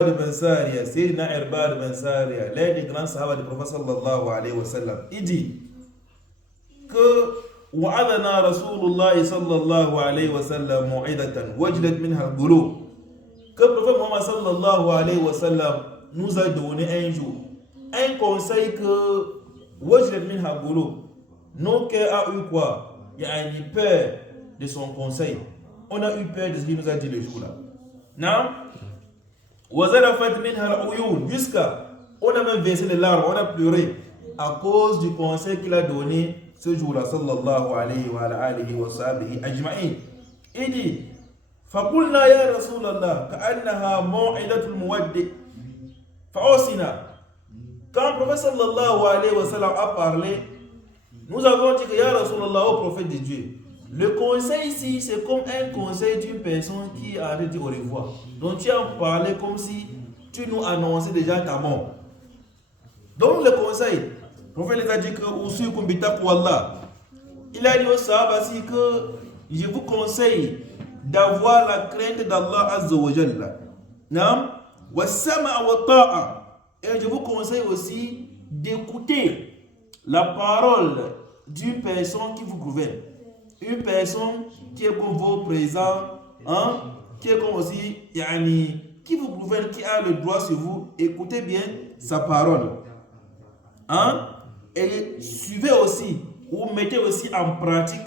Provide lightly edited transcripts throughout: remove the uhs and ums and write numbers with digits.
Ben Sariya, Sayyidina Irbad Ben Sariya, l'un des grands sahaba du prophète sallallahu alayhi wa sallam, il dit que وعدنا رسول الله صلى الله عليه وسلم موعظة وجلت منها القلوب, que le prophète Muhammad sallallahu alayhi wa sallam nous a donné un jour un conseil que وجلت منها القلوب, nos cœurs a eu quoi? Il y a une peur de son conseil. On a eu peur de ce qu'il nous a dit le jour là. Non? وزرفت منها العيون, jusqu'à on a même versé les larmes, on a pleuré à cause du conseil qu'il a donné ce jour-là, sallallahu alayhi wa alihi wa sahbihi ajma'in. Il dit فقلنا يا رسول الله كأنها موعظة المودع فأوصنا. Quand le prophète sallallahu alayhi wa sallam a parlé, nous avons dit que ya Rasulallah, au prophète de Dieu, le conseil ici c'est comme un conseil d'une personne qui a dit au revoir. Donc tu as parlé comme si tu nous annonçais déjà ta mort. Donc le conseil, le prophète les a dit que usikum bitaqwallah. Il a dit aux sahaba aussi que je vous conseille d'avoir la crainte d'Allah azza wa jalla. Naam, wa sama wa ta'a. Et je vous conseille aussi d'écouter la parole d'une personne qui vous gouverne. Une personne qui est comme vos présents, hein, qui est comme aussi, qui vous gouverne, qui a le droit sur vous. Écoutez bien sa parole. Hein? Et suivez aussi, ou mettez aussi en pratique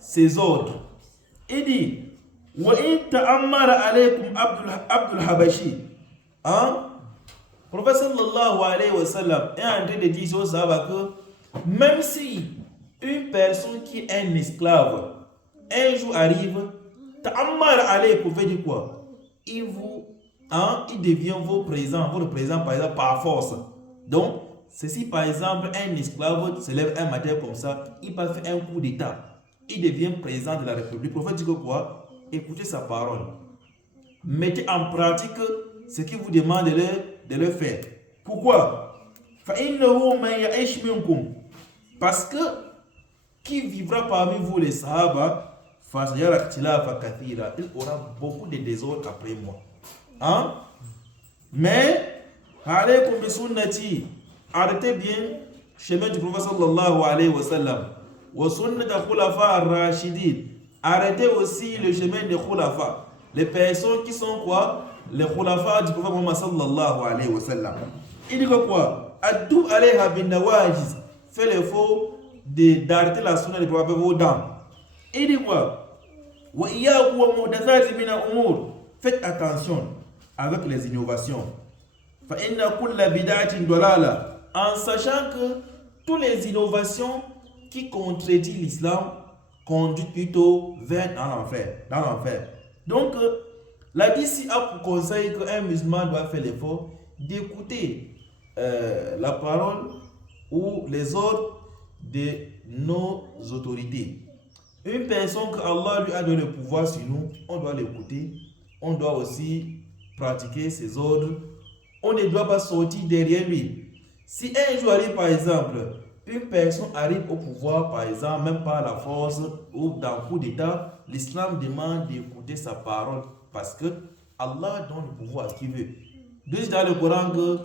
ses ordres. Il dit, وَإِن تَأَمَّرَ عَلَيْكُمْ عَبْدُ الْحَبَشِي. Hein? Le prophète sallallahu alayhi wa sallam est en train de dire aux sahaba que même si une personne qui est un esclave, un jour arrive, ta'ammar alaykum, veut dire quoi? Il devient votre présent par exemple par force. Donc, ceci par exemple, un esclave se lève un matin comme ça, il peut faire un coup d'état, il devient président de la République. Le prophète dit que quoi? Écoutez sa parole. Mettez en pratique ce qu'il vous demande de le faire. Pourquoi? فَإِنَّهُ مَنْ يَعِشْ مِنْكُمْ. Parce que qui vivra parmi vous les sahaba, il aura beaucoup de désordres après moi. Hein? Mais alaykum bi sunnati, arrêtez bien chemin du prophète sallallahu alayhi wa sallam, wa sunnata khulafa ar-rashidin, arrêtez aussi le chemin des khulafa, les personnes qui sont quoi? Les khulafa du prophète Muhammad sallallahu alayhi wa sallam. Il dit quoi? Addu alayha bin nawajiz, fais l'effort d'arrêter la sunna de prophète vos dents. Il dit quoi? Wa iyyakum wa muhdathati min al-umur, faites attention avec les innovations. Fa inna kulla bid'atin dalala, en sachant que toutes les innovations qui contredisent l'islam conduisent plutôt vers l'enfer. Donc la ici a pour conseil qu'un musulman doit faire l'effort d'écouter la parole ou les ordres de nos autorités. Une personne que Allah lui a donné le pouvoir sur nous, on doit l'écouter, on doit aussi pratiquer ses ordres, on ne doit pas sortir derrière lui. Si un jour arrive par exemple, une personne arrive au pouvoir par exemple, même par la force ou dans le coup d'état, l'islam demande d'écouter sa parole parce que Allah donne le pouvoir à qui veut. Dieu dans le Coran que